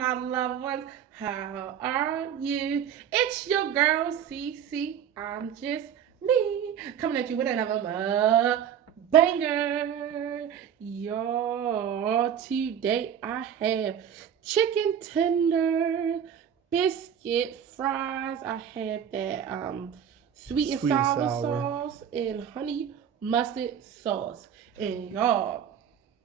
my loved ones. How are you? It's your girl, Cece. I'm just me. Coming at you with another banger. Yo, today I have chicken tender, biscuit fries. I have that sweet and Sweet and sour sour. sauce and honey mustard sauce. And y'all,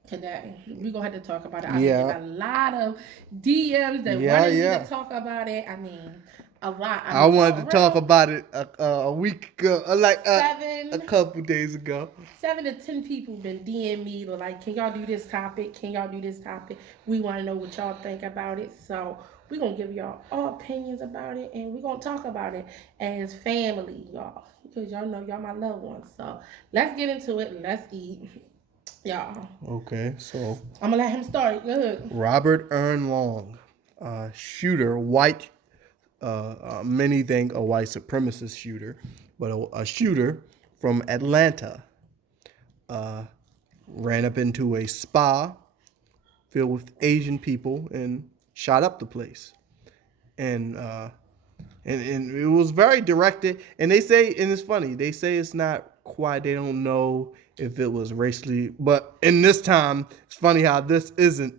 today we're gonna have to talk about it. I've been getting Yeah. a lot of DMs that Yeah, wanted me to yeah. talk about it. I mean, a lot. I I mean, wanted to talk around about it a week ago, a seven couple days ago. 7 to 10 people been DM me like, can y'all do this topic? Can y'all do this topic? We want to know what y'all think about it. So we're gonna give y'all our opinions about it, and we're gonna talk about it as family, y'all, because y'all know y'all my loved ones. So let's get into it. Let's eat, y'all. Okay, so I'm gonna let him start. Good. Robert Earn Long, shooter, white. Many think a white supremacist shooter, but a shooter from Atlanta ran up into a spa filled with Asian people and shot up the place. And and it was very directed. And they say, and it's funny, they say it's not quite. They don't know if it was racially, but in this time, it's funny how this isn't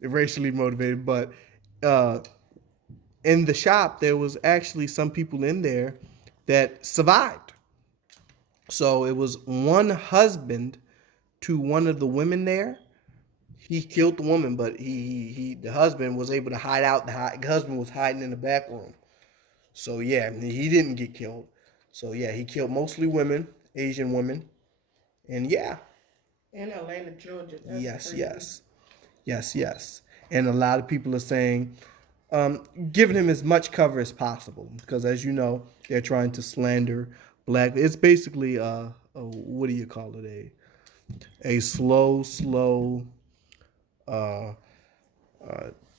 racially motivated. But uh, in the shop, there was actually some people in there that survived. So it was one husband to one of the women there. He killed the woman, but the husband was able to hide out. The husband was hiding in the back room. So yeah, he didn't get killed. So yeah, he killed mostly women, Asian women, and yeah, In Atlanta, Georgia. That's yes, crazy. yes, yes, yes. And a lot of people are saying, giving him as much cover as possible because, as you know, they're trying to slander black. It's basically what do you call it? A slow, uh,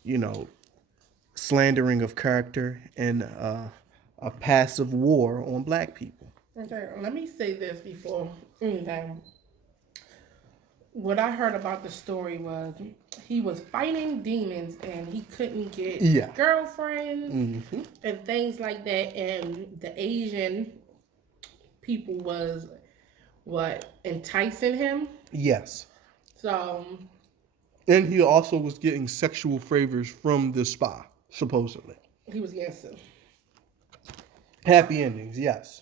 you know, slandering of character and a passive war on black people. Okay, let me say this before anything. What I heard about the story was he was fighting demons and he couldn't Yeah. get girlfriends Mm-hmm. and things like that. And the Asian people was what enticing him. Yes. So And he also was getting sexual favors from the spa, supposedly. he was getting some. Happy endings, yes.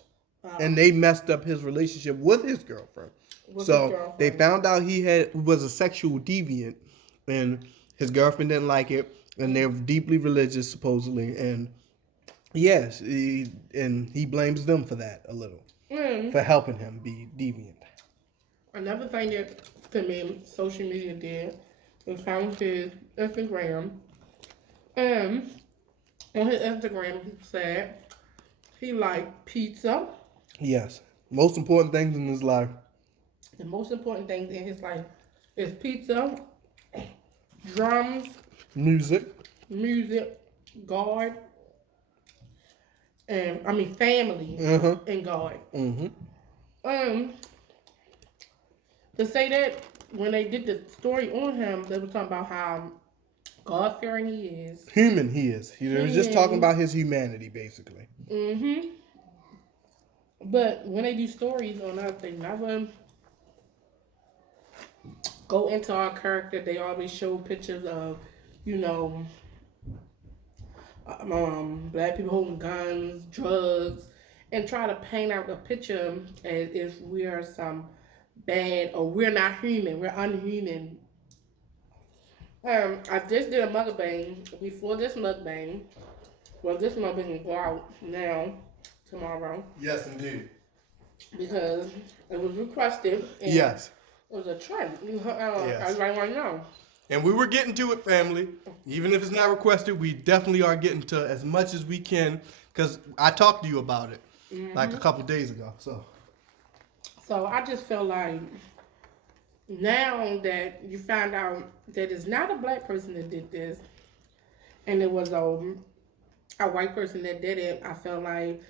And they messed up his relationship with his girlfriend. With his So they girlfriend. found out he was a sexual deviant, and his girlfriend didn't like it, and they're deeply religious supposedly, and yes, he blames them for that a little, Mm. for helping him be deviant. Another thing that to me social media did was found his Instagram, and on his Instagram he said he liked pizza. Yes, most important things in his life. The most important things in his life is pizza, drums, Music. music, God, and I mean family Uh-huh. and God. Mm-hmm. Um, to say that when they did the story on him, they were talking about how God fearing he is. Human he is. They were just talking Human. about his humanity, basically. Mm-hmm. But when they do stories on us, they never go into our character. They always show pictures of, you know, black people holding guns, drugs, and try to paint out a picture as if we are some bad or we're not human, we're unhuman. I just did a mukbang before this mukbang. Well, this mukbang will go out now, tomorrow, Yes, indeed. because it was requested. And Yes. it was a trend. Yes. Everybody want to know. And we were getting to it, family. Even if it's not requested, we definitely are getting to as much as we can. Because I talked to you about it like a couple days ago. So I just feel like now that you found out that it's not a black person that did this, and it was a white person that did it, I feel like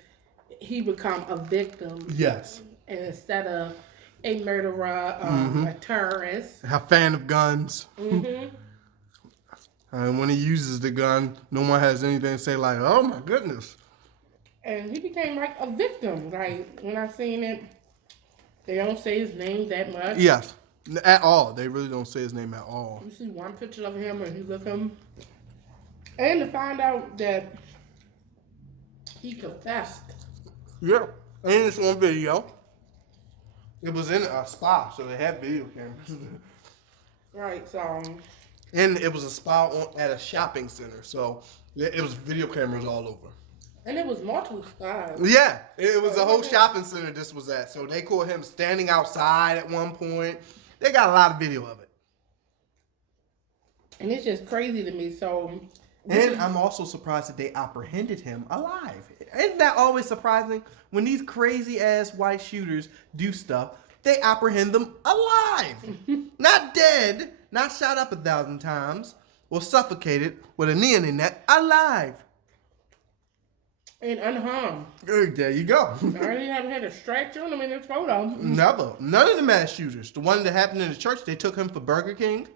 he become a victim Yes. instead of a murderer, a terrorist. A fan of guns. Mm-hmm. And when he uses the gun, no one has anything to say like, "Oh my goodness." And he became like a victim. Like when I seen it, they don't say his name that much. Yes, at all. They really don't say his name at all. You see one picture of him and he's with him. And to find out that he confessed. Yeah, and it's on video. It was in a spa, so they had video cameras. Right, so. And it was a spa at a shopping center, so it was video cameras all over. And it was multiple spas. Yeah, it was a whole shopping center this was at. So they caught him standing outside at one point. They got a lot of video of it. And it's just crazy to me, so. And I'm also surprised that they apprehended him alive. Isn't that always surprising? When these crazy ass white shooters do stuff, they apprehend them alive. Not dead, not shot up 1,000 times, or suffocated with a knee in their neck, alive. And unharmed. There you go. I already haven't had a scratch on him in this photo. Never. None of the mass shooters. The one that happened in the church, they took him for Burger King.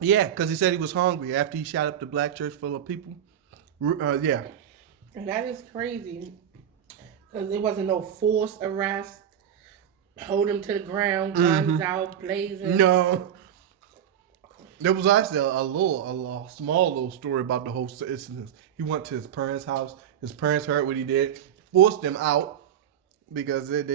Yeah, because he said he was hungry after he shot up the black church full of people. Yeah. And that is crazy. Because there wasn't no forced arrest. Hold him to the ground, guns out, blazing. No. There was actually a small little story about the whole incident. He went to his parents' house. His parents heard what he did, forced him out because they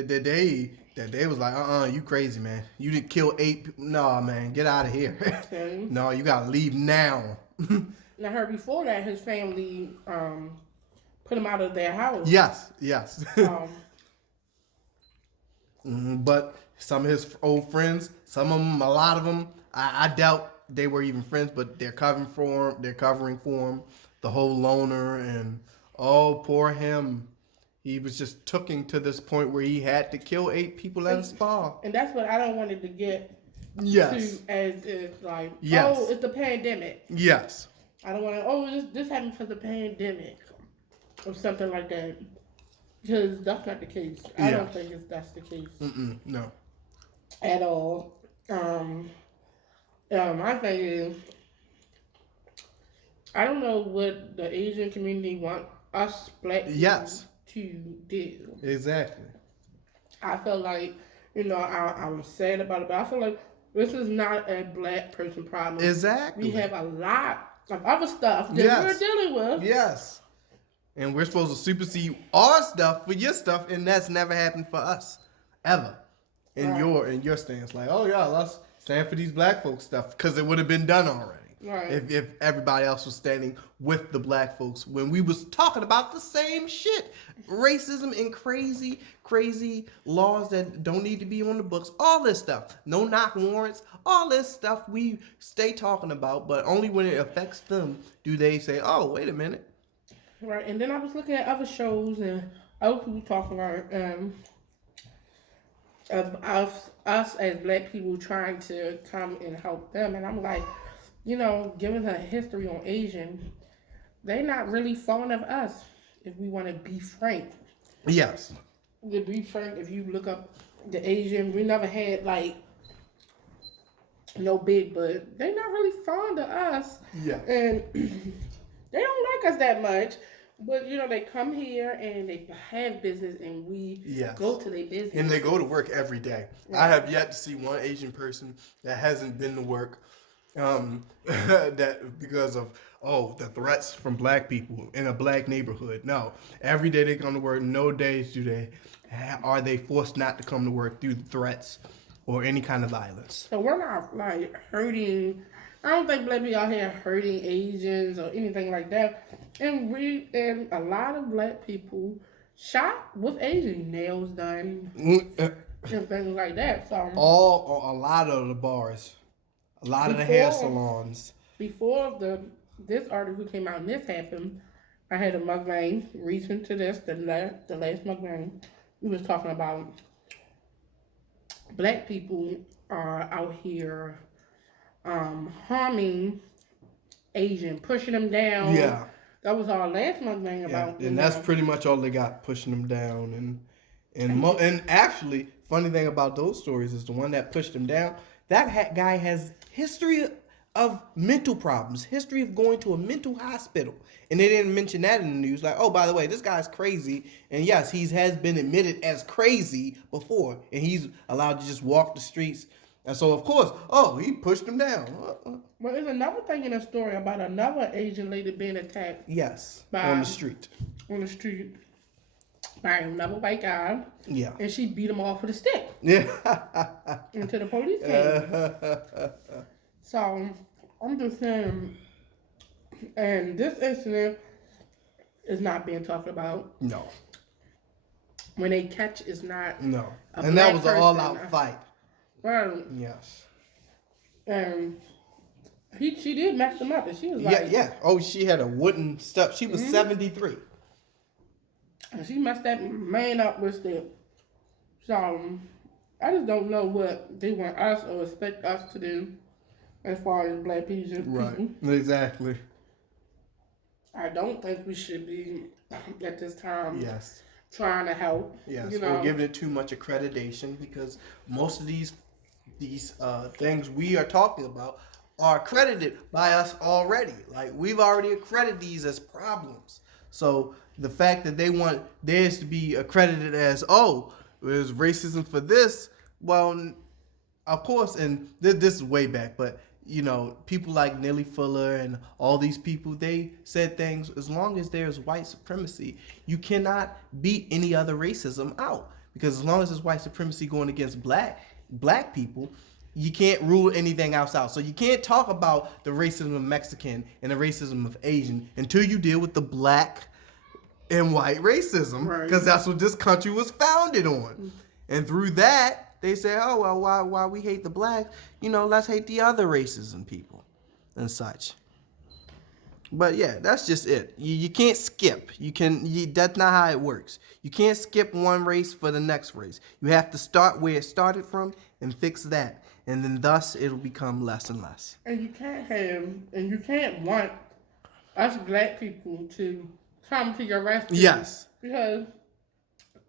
was like, you crazy, man. You didn't kill 8 people. No, man, get out of here. Okay. No, you gotta leave now. And I heard before that his family put him out of their house. Yes. But some of his old friends, some of them, a lot of them, I doubt they were even friends, but they're covering for him. They're covering for him. The whole loner and poor him. He was just tooking to this point where he had to kill 8 people at a spa. And that's what I don't want it to get Yes. to as if like, Yes. oh, it's the pandemic. Yes. I don't want to, this happened because of the pandemic or something like that. Because that's not the case. I don't think that's the case. No. At all. My thing is, I don't know what the Asian community want us black people to do. Exactly. I feel like, I'm sad about it, but I feel like this is not a black person problem. Exactly. We have a lot of other stuff that we're dealing with. Yes. And we're supposed to supersede our stuff for your stuff, and that's never happened for us. Ever. In your stance. Like, oh yeah, let's stand for these black folks stuff. Because it would have been done already. Right. If everybody else was standing with the black folks when we was talking about the same shit. Racism and crazy laws that don't need to be on the books. All this stuff. No knock warrants. All this stuff we stay talking about. But only when it affects them do they say, oh, wait a minute. Right. And then I was looking at other shows and other people talking about us as black people trying to come and help them. And I'm like, given the history on Asian, they're not really fond of us, if we want to be frank. Yes. To be frank, if you look up the Asian, we never had, no big, but they're not really fond of us. Yeah. And they don't like us that much. But, they come here and they have business and we go to their business. And they go to work every day. Right. I have yet to see one Asian person that hasn't been to work that because of, the threats from black people in a black neighborhood. No. Every day they come to work. No days are they forced not to come to work due to threats or any kind of violence. So we're not, hurting. I don't think black people out here hurting Asians or anything like that. And a lot of black people shop with Asian nails done and things like that. So a lot of the bars, a lot of the hair salons. Before this article came out and this happened, I had a mukbang recent to this, the last mukbang. We was talking about black people are out here harming Asian, pushing them down. Yeah. That was our last mukbang about. And that's pretty much all they got, pushing them down. And actually, funny thing about those stories is the one that pushed him down, that guy has history of mental problems, history of going to a mental hospital. And they didn't mention that in the news. Like, oh, by the way, this guy's crazy. And yes, he has been admitted as crazy before. And he's allowed to just walk the streets. And so, of course, oh, he pushed him down. Well, there's another thing in the story about another Asian lady being attacked. Yes, by, on the street. On the street by another white guy. Yeah. And she beat him off with a stick. Yeah. Until the police came. So, I'm just saying, and this incident is not being talked about. No. When they catch, it's not. No. And that was an all-out fight. Right. Yes. And she did mess him up, and she was like, yeah. Oh, she had a wooden step. She was 73. And she messed that man up with the. So I just don't know what they want us or expect us to do as far as black people. Right. Exactly. I don't think we should be at this time. Yes. Trying to help. Yes. You know? Or giving it too much accreditation, because most of these things we are talking about are accredited by us already. Like, we've already accredited these as problems. So the fact that they want theirs to be accredited as, oh, there's racism for this, well, of course, and this is way back, but you know, people like Nellie Fuller and all these people, they said things, as long as there's white supremacy, you cannot beat any other racism out. Because as long as there's white supremacy going against black people, you can't rule anything else out. So you can't talk about the racism of Mexican and the racism of Asian until you deal with the black and white racism, because that's what this country was founded on. And through that, they say, oh, well, why we hate the black, you know, let's hate the other races and people and such. But yeah, that's just it. You can't skip. That's not how it works. You can't skip one race for the next race. You have to start where it started from and fix that. And then thus it'll become less and less. And you can't want us black people to come to your rescue. Yes. Because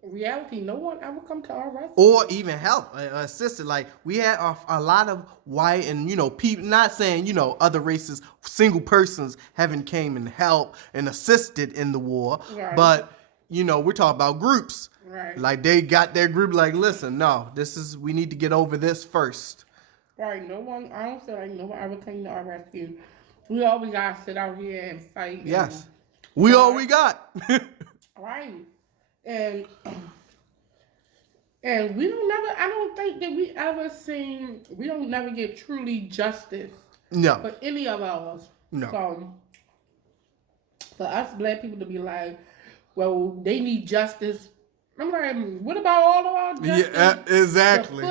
reality, no one ever come to our rescue. Or even help, assist it. Like, we had a lot of white and, you know, people, not saying, you know, other races, single persons haven't came and helped and assisted in the war. Right. But, you know, we're talking about groups. Right. Like, they got their group like, listen, no, we need to get over this first. Right. I don't feel like no one ever came to our rescue. We always gotta sit out here and fight. Yes. We all we got. Right. And we I don't think that we don't never get truly justice. No. For any of us. No. So, for us black people to be like, well, they need justice. I'm like, what about all of our justice? Yeah, exactly.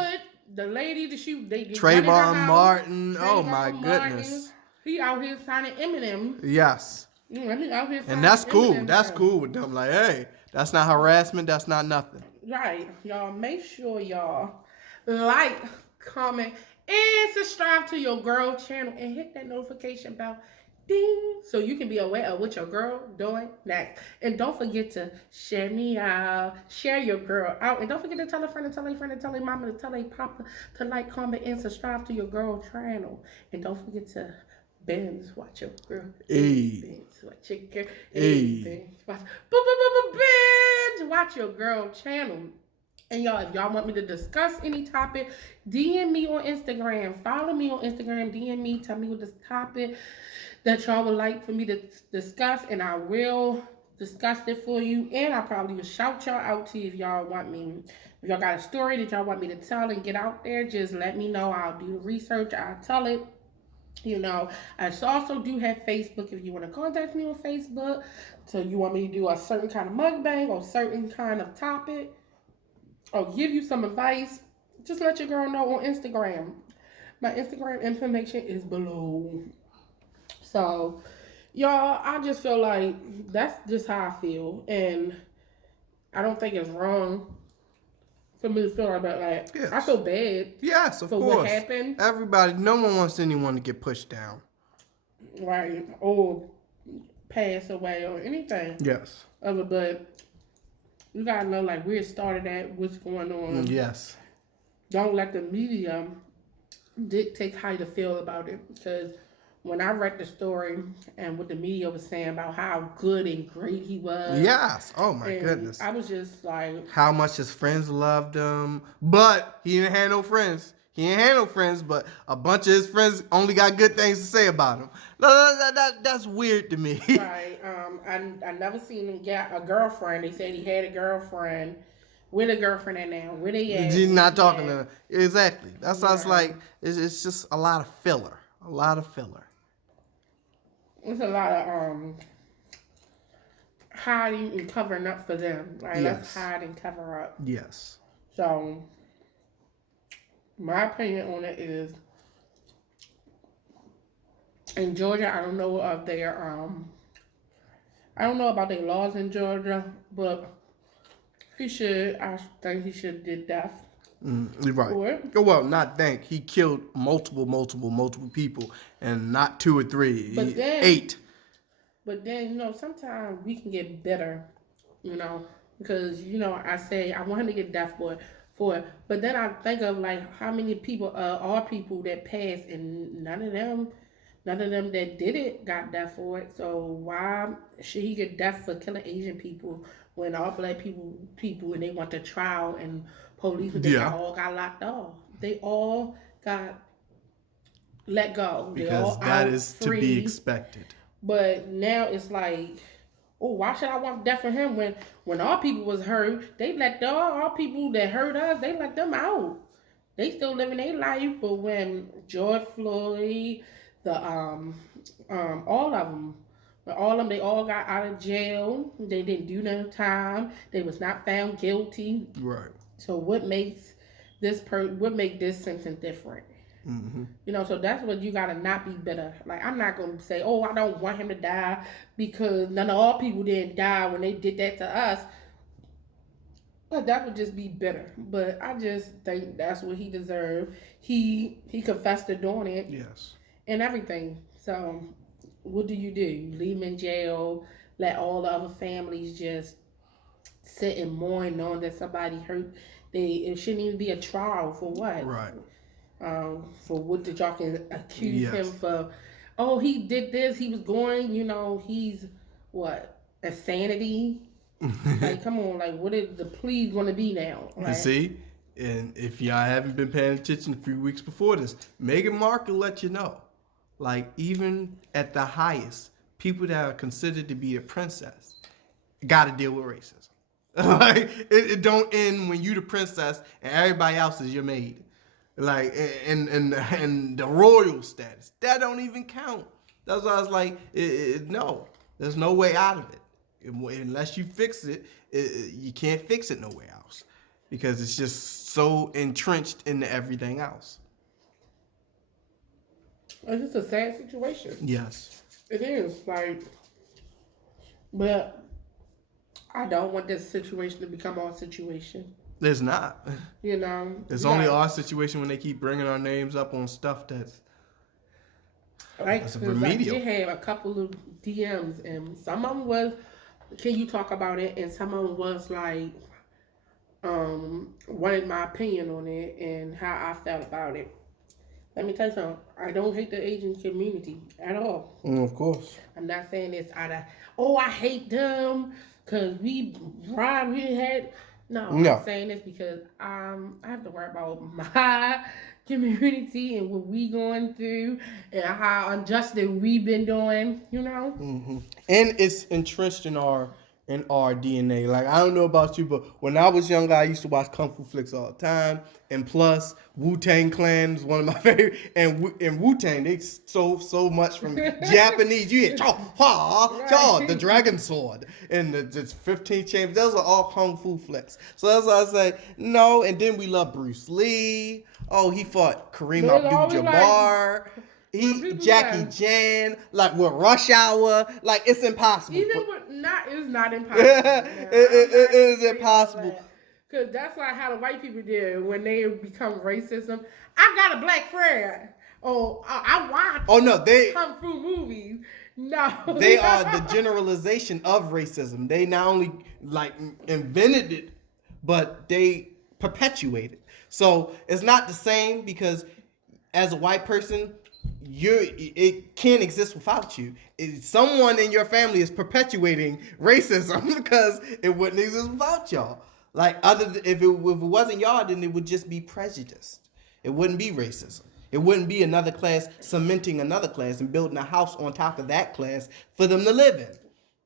The lady that they Trayvon Martin. Oh my goodness. He out here signing Eminem. Yes. He out here signing and that's cool. Eminem. That's cool with them. Like, hey, that's not harassment. That's not nothing. Right. Y'all make sure y'all like, comment, and subscribe to your girl channel and hit that notification bell. Ding, so you can be aware of what your girl doing next. And don't forget to share me out, share your girl out, and don't forget to tell a friend, and tell a friend, and tell a mama, to tell a papa to like, comment, and subscribe to your girl channel. And don't forget to binge watch your girl. Hey. Binge watch your girl. Hey. Binge watch. Binge watch your girl channel. And y'all, if y'all want me to discuss any topic, DM me on Instagram. Follow me on Instagram. DM me. Tell me what this topic that y'all would like for me to discuss, and I will discuss it for you. And I probably will shout y'all out to you if y'all want me. If y'all got a story that y'all want me to tell and get out there, just let me know. I'll do the research. I'll tell it. You know, I also do have Facebook if you want to contact me on Facebook. So you want me to do a certain kind of mukbang or certain kind of topic, or give you some advice, just let your girl know on Instagram. My Instagram information is below. So, y'all, I just feel like that's just how I feel. And I don't think it's wrong for me to feel like that. Yes. I feel bad. Yes, of for course. what happened. Everybody, no one wants anyone to get pushed down. Right. Or pass away or anything. Yes. But you gotta know, like, where it started at, what's going on. Yes. Don't let the media dictates how you feel about it. Because when I read the story and what the media was saying about how good and great he was, Yes. Oh my and goodness. I was just like, How much his friends loved him, but he didn't have no friends. He ain't had no friends, but a bunch of his friends only got good things to say about him. That's weird to me. right. I never seen him get a girlfriend. They said he had a girlfriend. Where the girlfriend at now? Where they at? He's Where not she talking at? to exactly. That's why it's Right. like it's just a lot of filler. A lot of filler. It's a lot of hiding and covering up for them. Like let's Yes. hide and cover up. Yes. So my opinion on it is in Georgia. I don't know about their laws in Georgia, but he should. I think he should did death You're right. for it. Oh, well, not think. He killed multiple people, and not two or three. But then, Eight. sometimes we can get bitter, because I say I want him to get death for it, but then I think of like how many people are people that passed, and none of them that did it got death for it. So why should he get death for killing Asian people when all black people and they went to trial and police, but they all got locked off. They all got let go. They Because all that out is free. to be expected. But now it's like, oh, why should I want death for him when all people was hurt? They let all people that hurt us, they let them out. They still living their life. But when George Floyd, the all of them, they all got out of jail. They didn't do no time. They was not found guilty. Right. So what makes what make this sentence different? So that's what you gotta not be bitter. Like I'm not gonna say, oh, I don't want him to die because none of all people didn't die when they did that to us. But that would just be bitter. But I just think that's what he deserved. He confessed to doing it. Yes. And everything. So what do? Leave him in jail, let all the other families just sit and mourn knowing that somebody hurt. It shouldn't even be a trial for what? Right. For what did y'all can accuse him Yes. for? Oh, he did this. He was going. He's what? Insanity. Like, come on. Like, what is the plea going to be now? You Like, see, and if y'all haven't been paying attention a few weeks before this, Meghan Markle let you know, like even at the highest, people that are considered to be a princess got to deal with racism. Like it don't end when you the princess and everybody else is your maid. Like and the royal status that don't even count. That's why I was like, no, there's no way out of it. Unless you fix it, you can't fix it nowhere else because it's just so entrenched into everything else. it's just a sad situation. Yes. It is. Like, but I don't want this situation to become our situation. There's not. It's only our situation when they keep bringing our names up on stuff that's remedial. I did have a couple of DMs, and some of them was, "Can you talk about it?" And some of them was like, wanted my opinion on it and how I felt about it. Let me tell you something. I don't hate the Asian community at all. Of course. I'm not saying this out of, oh, I hate them because we had. No, No. I'm saying this because I have to worry about my community and what we going through and how unjust that we've been doing, And it's entrenched in our DNA. Like I don't know about you, but when I was younger, I used to watch kung fu flicks all the time. And plus, Wu-Tang Clan is one of my favorite. And Wu-Tang, they stole so much from Japanese. You hear the dragon sword and the 15 chambers. Those are all kung fu flicks. So that's why I say no. And then we love Bruce Lee. Oh, he fought Kareem Abdul-Jabbar. Jackie Chan, like with Rush Hour, like it's impossible. It's not impossible. It is impossible. Because that's like how the white people did when they become racism. I got a black friend. Oh, I watch. Oh no, they kung fu movies. No, they are the generalization of racism. They not only like invented it, but they perpetuate it. So it's not the same because as a white person, it can't exist without you. Someone in your family is perpetuating racism because it wouldn't exist without y'all. Like if it wasn't y'all, then it would just be prejudice. It wouldn't be racism. It wouldn't be another class cementing another class and building a house on top of that class for them to live in.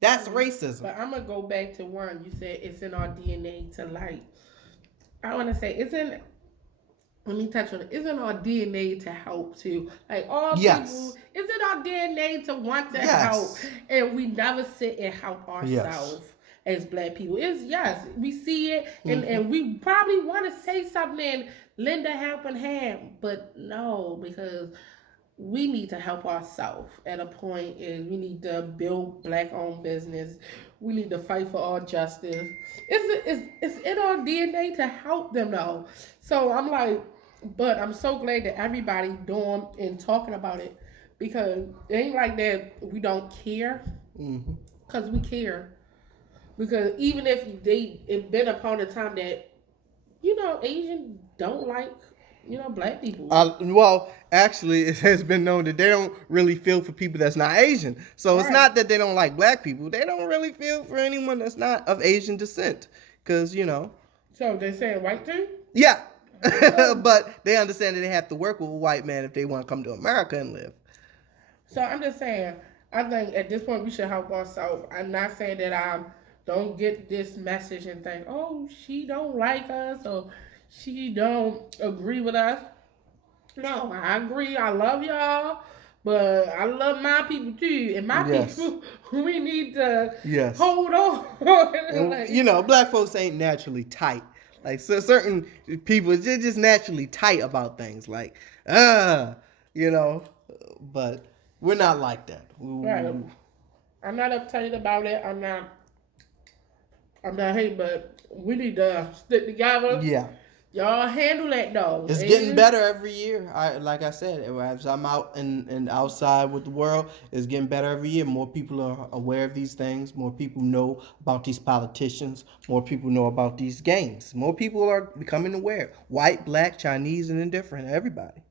That's racism. But I'm gonna go back to one. You said it's in our DNA to like. I want to say let me touch on it. Isn't our DNA to help too? Like all people, isn't our DNA to want to help? And we never sit and help ourselves as black people. We see it and we probably want to say something, lend a helping hand, but no, because we need to help ourselves at a point, and we need to build black-owned business. We need to fight for our justice. It's in our DNA to help them though. So I'm like, but I'm so glad that everybody doing and talking about it, because it ain't like that we don't care, because we care. Because even if it been upon a time that, Asian don't like, black people. Well, actually, it has been known that they don't really feel for people that's not Asian. So it's not that they don't like black people. They don't really feel for anyone that's not of Asian descent. Because, So they saying white too? Yeah. But they understand that they have to work with a white man if they want to come to America and live. So I'm just saying, I think at this point we should help ourselves. I'm not saying that I don't get this message and think, oh, she don't like us or she don't agree with us. No, I agree. I love y'all, but I love my people too. And my people, we need to hold on. And, black folks ain't naturally tight. Like, so certain people, they're just naturally tight about things. Like, but we're not like that. Right. I'm not uptight about it. I'm not hating, but we need to stick together. Yeah. Y'all handle that though. It's getting better every year. Like I said, as I'm out and outside with the world, it's getting better every year. More people are aware of these things. More people know about these politicians. More people know about these games. More people are becoming aware. White, black, Chinese, and indifferent. Everybody.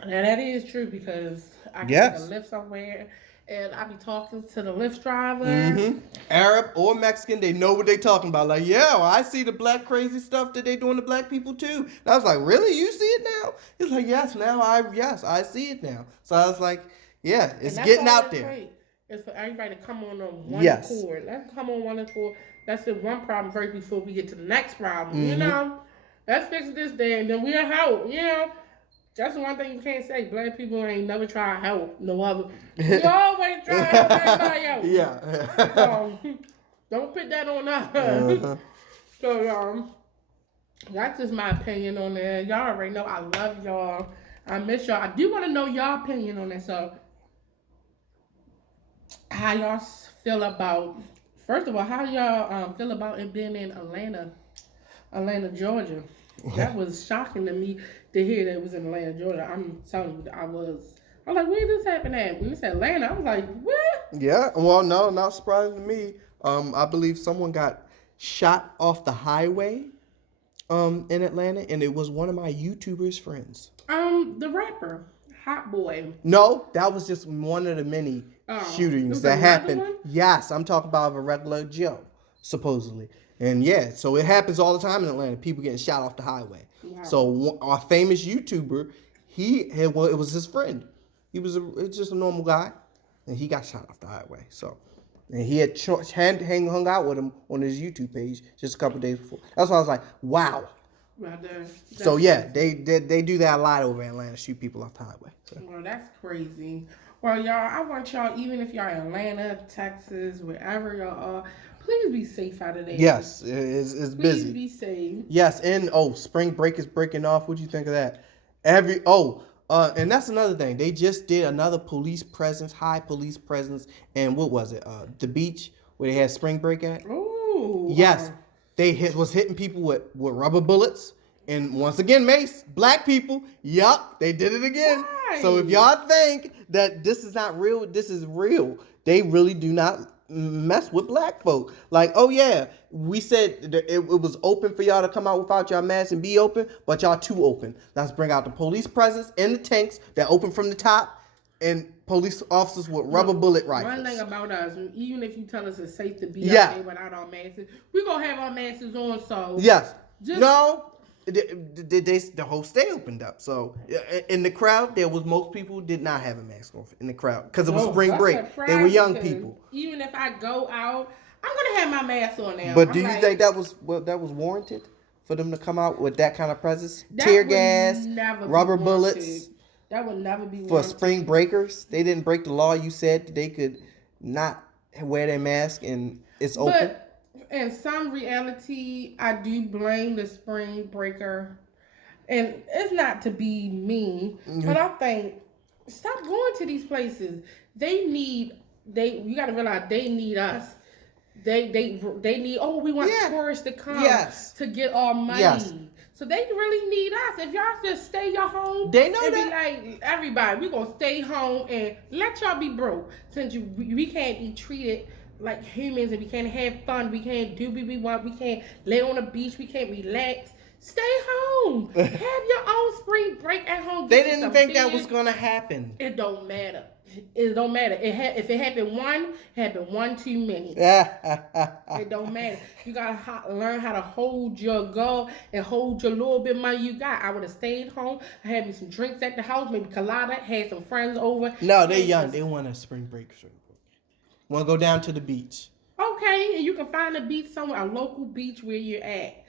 And that is true, because I can take a lift somewhere and I be talking to the Lyft driver. Arab or Mexican, they know what they talking about. Like, I see the black crazy stuff that they doing to black people too. And I was like, really? You see it now? He's like, yes, I see it now. So I was like, yeah, it's getting out there. Great. It's for everybody to come on one accord. Let's come on one accord. That's the one problem first before we get to the next problem. Let's fix this day and then we'll help. That's the one thing you can't say. Black people ain't never try to help no other. We always try to help everybody else. Yeah. Don't put that on us. So, that's just my opinion on that. Y'all already know I love y'all. I miss y'all. I do want to know y'all opinion on that. So, how y'all feel about, first of all, how y'all feel about it being in Atlanta, Georgia? That was shocking to me to hear that it was in Atlanta, Georgia. I'm telling you, I was like, where did this happen at? When it's Atlanta, I was like, what? Yeah, well, no, not surprising to me. I believe someone got shot off the highway in Atlanta, and it was one of my YouTubers' friends. The rapper, Hot Boy. No, that was just one of the many shootings that happened. One? Yes, I'm talking about a regular Joe, supposedly. And so it happens all the time in Atlanta. People getting shot off the highway. Wow. So our famous YouTuber, it was his friend. He was just a normal guy, and he got shot off the highway. So, and he had hung out with him on his YouTube page just a couple of days before. That's why I was like, wow. Right there. So they do that a lot over in Atlanta, shoot people off the highway. So. Well, that's crazy. Well, y'all, I want y'all, even if y'all in Atlanta, Texas, wherever y'all are, please be safe out of there. Yes, it's busy. Please be safe. Yes, and spring break is breaking off. What do you think of that? And that's another thing. They just did another high police presence, and what was it? The beach where they had spring break at. Ooh. Yes, they was hitting people with rubber bullets, and once again, Mace, black people. Yup, they did it again. Why? So if y'all think that this is not real, this is real. They really do not mess with black folk. Like, oh yeah, we said it was open for y'all to come out without y'all masks and be open, but y'all too open. Let's bring out the police presence and the tanks that open from the top, and police officers with rubber bullet rifles. One thing about us, even if you tell us it's safe to be Yeah. out there without our masks, we gonna have our masks on. So Yes. Just- No. The whole state opened up. So in the crowd, there was most people who did not have a mask on in the crowd because it was spring break. They were young people. Even if I go out, I'm gonna have my mask on now. But do you think that was warranted for them to come out with that kind of presence? Tear gas, rubber bullets. That would never be for spring breakers. They didn't break the law. You said they could not wear their mask and it's open. But in some reality, I do blame the spring breaker. And it's not to be mean, but I think stop going to these places. You gotta realize they need us. They need we want tourists to come to get our money. Yes. So they really need us. If y'all just stay your home, they know and that. Be like, everybody, we gonna stay home and let y'all be broke. Since we can't be treated like humans and we can't have fun, we can't do what we want, we can't lay on the beach, we can't relax. Stay home. Have your own spring break at home. They didn't think that was gonna happen. It don't matter. It don't matter. If it happened one too many. It don't matter. You gotta learn how to hold your goal and hold your little bit of money you got. I would have stayed home. I had me some drinks at the house, maybe colada. Had some friends over. No, they're young. They want a spring break. Want to go down to the beach? Okay, and you can find a beach somewhere, a local beach where you're at.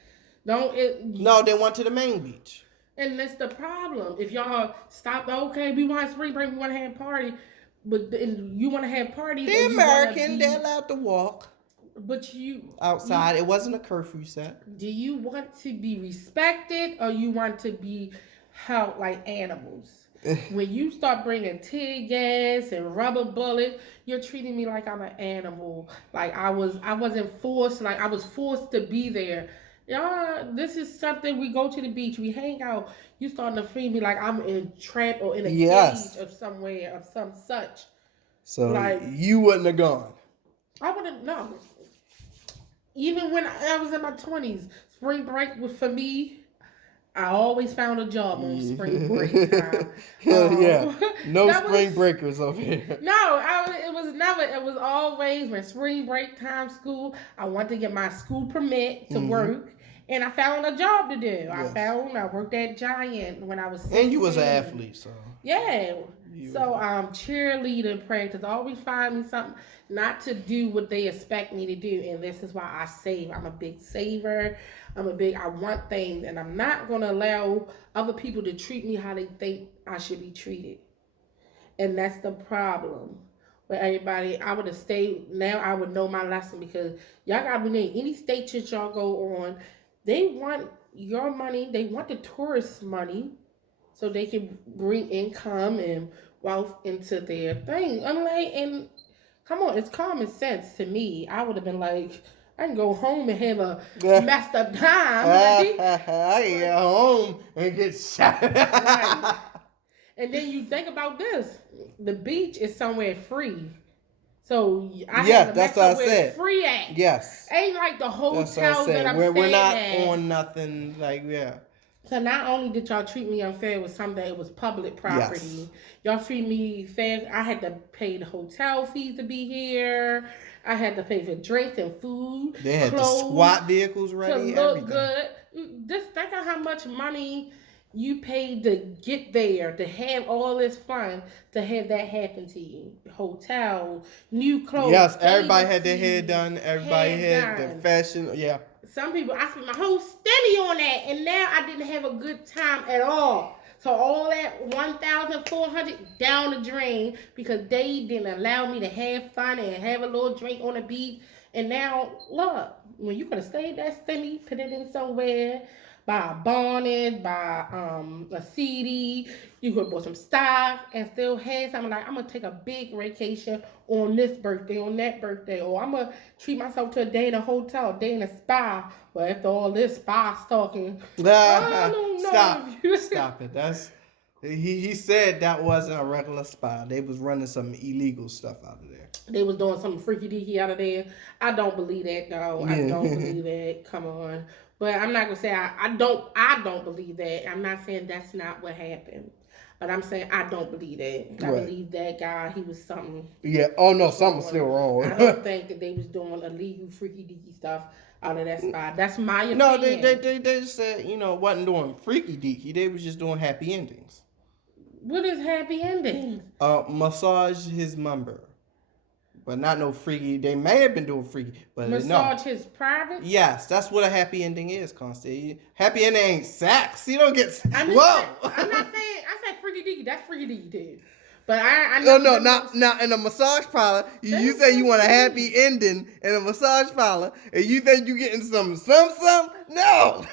No, they went to the main beach. And that's the problem. If y'all stop, okay, we want spring break, we want to have a party, but you want to have parties. They're American. They're allowed to walk. But outside, it wasn't a curfew set. Do you want to be respected or you want to be held like animals? When you start bringing tear gas and rubber bullets, you're treating me like I'm an animal. Like I wasn't forced. Like I was forced to be there. Y'all, this is something. We go to the beach, we hang out. You starting to treat me like I'm in trap or in a cage of somewhere of some such. So like you wouldn't have gone. I wouldn't. No. Even when I was in my 20s, spring break was for me. I always found a job on spring break time. No spring breakers over here. No, it was always when spring break time, school. I wanted to get my school permit to work, and I found a job to do. Yes. I worked at Giant when I was 16. And you was an athlete, so. Yeah. So cheerleading practice. Always find me something not to do what they expect me to do. And this is why I save. I'm a big saver. I want things. And I'm not going to allow other people to treat me how they think I should be treated. And that's the problem. With everybody, I would have stayed. Now I would know my lesson because y'all got to be any state that y'all go on. They want your money. They want the tourist money. So they can bring income and wealth into their thing. I'm like, and come on, it's common sense to me. I would have been like, I can go home and have a messed up time. I can get home and get shot. Right. And then you think about this. The beach is somewhere free. So I have to that's what I said. It's free at. Yes. Ain't like the hotel that I'm staying we're not at. On nothing like So not only did y'all treat me unfair with something that was public property, y'all treat me fair. I had to pay the hotel fees to be here. I had to pay for drinks and food. They had the squad vehicles ready. To look everything. good. Just think of how much money you paid to get there, to have all this fun, to have that happen to you. Hotel, new clothes. Yes, everybody had their hair done. Everybody had the fashion. Yeah. Some people, I spent my whole stimmy on that, and now I didn't have a good time at all. So all that $1,400 down the drain because they didn't allow me to have fun and have a little drink on the beach. And now, look, when you could have stayed that stimmy, put it in somewhere, buy a bonnet, buy a CD, you could have bought some stock and still had something like, I'm going to take a big vacation on this birthday, on that birthday, or I'm going to treat myself to a day in a hotel, a day in a spa. But after all this spa stalking, I don't know. Stop it. He said that wasn't a regular spa. They was running some illegal stuff out of there. They was doing something freaky deaky out of there. I don't believe that though. I don't believe that. Come on. But I'm not gonna say I don't believe that. I'm not saying that's not what happened. But I'm saying I don't believe that. I believe that guy, he was something. Yeah. Oh no, something's still wrong. I don't think that they was doing illegal freaky deaky stuff out of that spot. That's my opinion. No, they just said, wasn't doing freaky deaky. They was just doing happy endings. What is happy endings? Massage his member. But not no freaky. They may have been doing freaky, but massage his private. Yes, that's what a happy ending is, Constance. Happy ending ain't sex. You don't get. I'm not saying. I said freaky deaky. That's freaky deaky, dude. But I know. No, not in a massage parlor. You say you want a happy ending in a massage parlor, and you think you getting some. No.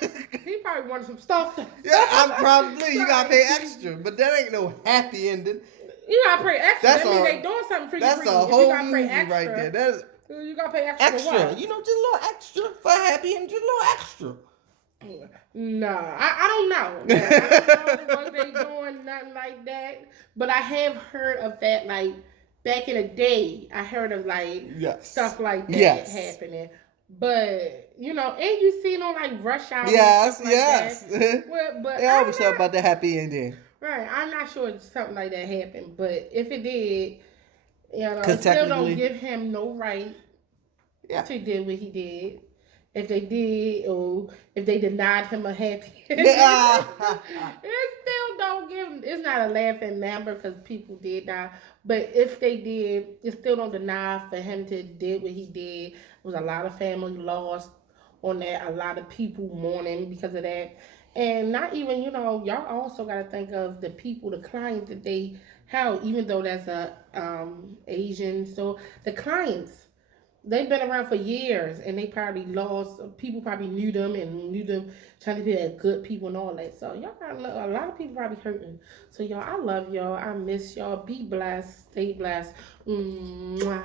He probably wanted some stuff. Yeah, I'm probably. You gotta pay extra, but that ain't no happy ending. You gotta pay extra. That means they doing something freaky. That's a whole movie right there. That's you gotta pay extra. For what? Just a little extra for happy and just a little extra. No, I don't know. I don't know what they doing, nothing like that. But I have heard of that, like back in the day. I heard of stuff like that happening. But and you see on like Rush Hour. Yes. But they always talk about the happy ending. Right, I'm not sure if something like that happened, but if it did, it still don't give him no right to do what he did. If they did, or if they denied him a happy ending, it still don't give him. It's not a laughing matter because people did die, but if they did, it still don't deny for him to did what he did. There was a lot of family lost on that, a lot of people mourning because of that. And not even, y'all also got to think of the people, the clients that they have, even though that's a Asian. So the clients, they've been around for years, and they probably lost. People probably knew them, trying to be good people and all that. So y'all got a lot of people probably hurting. So y'all, I love y'all. I miss y'all. Be blessed. Stay blessed. Mwah.